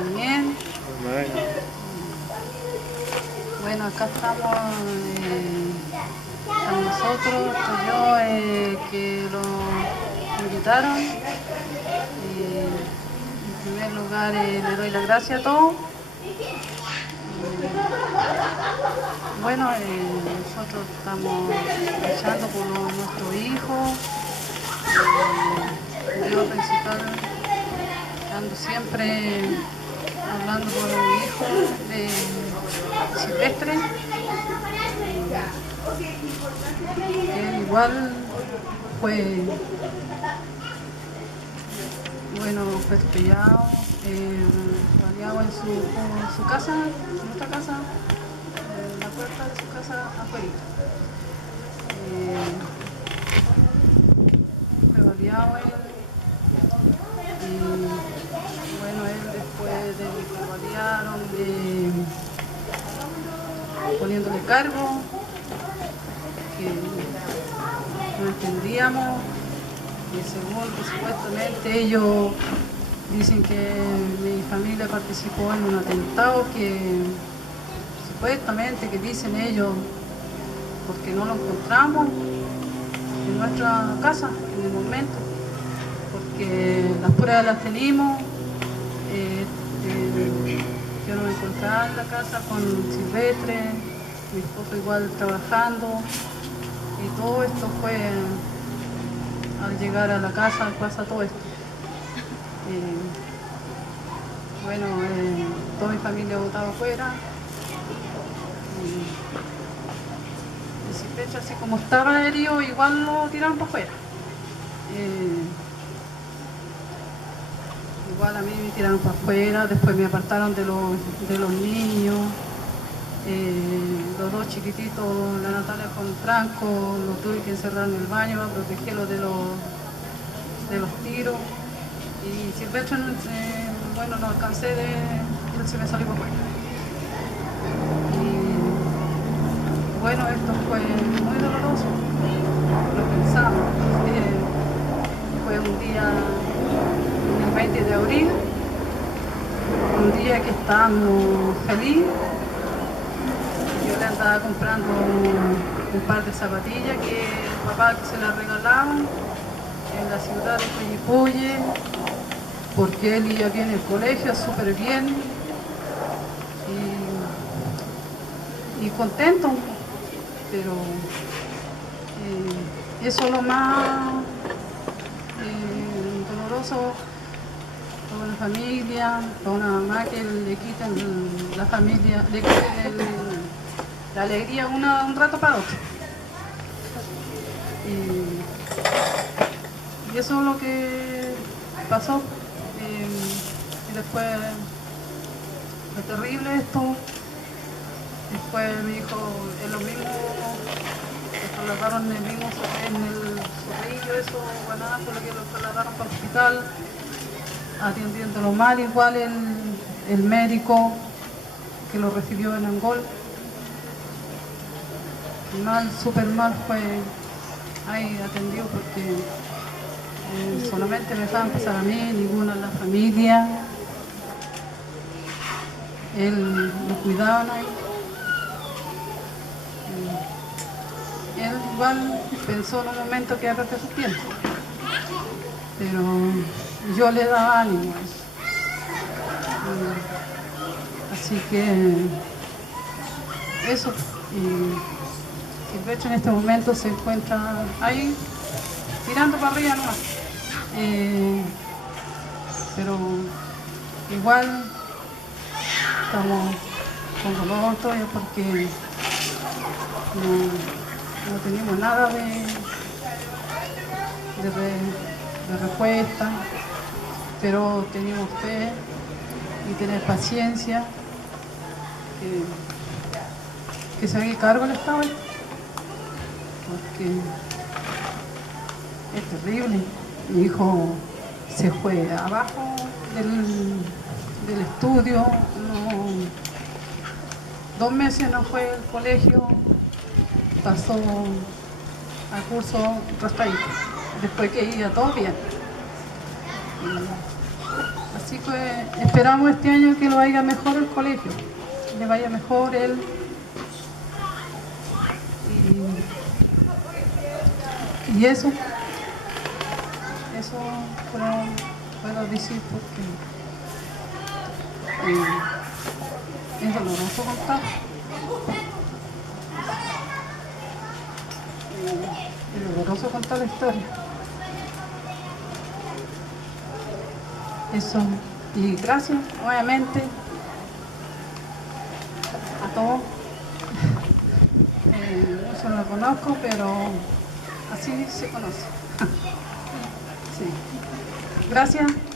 también. Bueno. Bueno, acá estamos a nosotros, estoy yo, que lo invitaron. En primer lugar, le doy las gracias a todos. Bueno, nosotros estamos luchando por nuestro hijo. Yo principal, ando siempre hablando por mi hijo de Silvestre. Él igual fue, bueno, fue estrellado, baleado en su casa, en nuestra casa, en la puerta de su casa afuera. Fue baleado él, y bueno, él después de que lo balearon, poniéndole cargo, que no entendíamos, y según que supuestamente ellos dicen que mi familia participó en un atentado que supuestamente, que dicen ellos, porque no lo encontramos en nuestra casa en el momento, porque las pruebas las teníamos, yo no me encontraba en la casa con Silvestre, mi esposo igual trabajando, y todo esto fue al llegar a la casa, pasa todo esto. Bueno, toda mi familia votaba afuera, y Silvestre, así como estaba herido, igual lo tiraron para afuera. Igual a mí me tiraron para afuera, después me apartaron de los niños. Los dos chiquititos, la Natalia con Franco, los tuve que encerrar en el baño para protegerlos de los tiros. Y Silvestre, bueno, no alcancé él se me salió para afuera. Y bueno, esto fue muy doloroso, lo pensamos. Fue un día, el 20 de abril, un día que estábamos felices. Yo le andaba comprando un par de zapatillas que el papá que se las regalaban en la ciudad de Coyipulle, porque él ya viene al colegio súper bien y contento, pero eso es lo más doloroso para una familia, para una mamá, que le quiten la familia, le quiten la alegría un rato para otro. Y eso es lo que pasó. Y después fue terrible esto. Después mi hijo, en lo mismo, lo trasladaron en el Zorrillo, eso, Guanajo, lo que lo trasladaron para el hospital, atendiéndolo mal, igual el médico que lo recibió en Angol. Mal, súper mal fue ahí atendido, porque solamente me dejaban pasar a mí, ninguna en la familia. Él lo cuidaban ahí. Él igual pensó en un momento que iba a perder su tiempo, pero yo le daba ánimo a eso. Así que eso. Silvestre en este momento se encuentra ahí, tirando para arriba nomás. Pero igual estamos con dolor todavía, porque no tenemos nada de respuesta, pero tenemos fe y tener paciencia, que se haga cargo el Estado, porque es terrible. Mi hijo se fue abajo del estudio, no, 2 meses no fue al colegio, pasó al curso rastradito, después que iba todo bien. Así que esperamos este año que lo vaya mejor el colegio, le vaya mejor él. Y eso puedo decir porque es doloroso contar. Es doloroso contar la historia. Eso. Y gracias, obviamente, a todos. Yo no lo conozco, pero así se conoce. Sí. Gracias.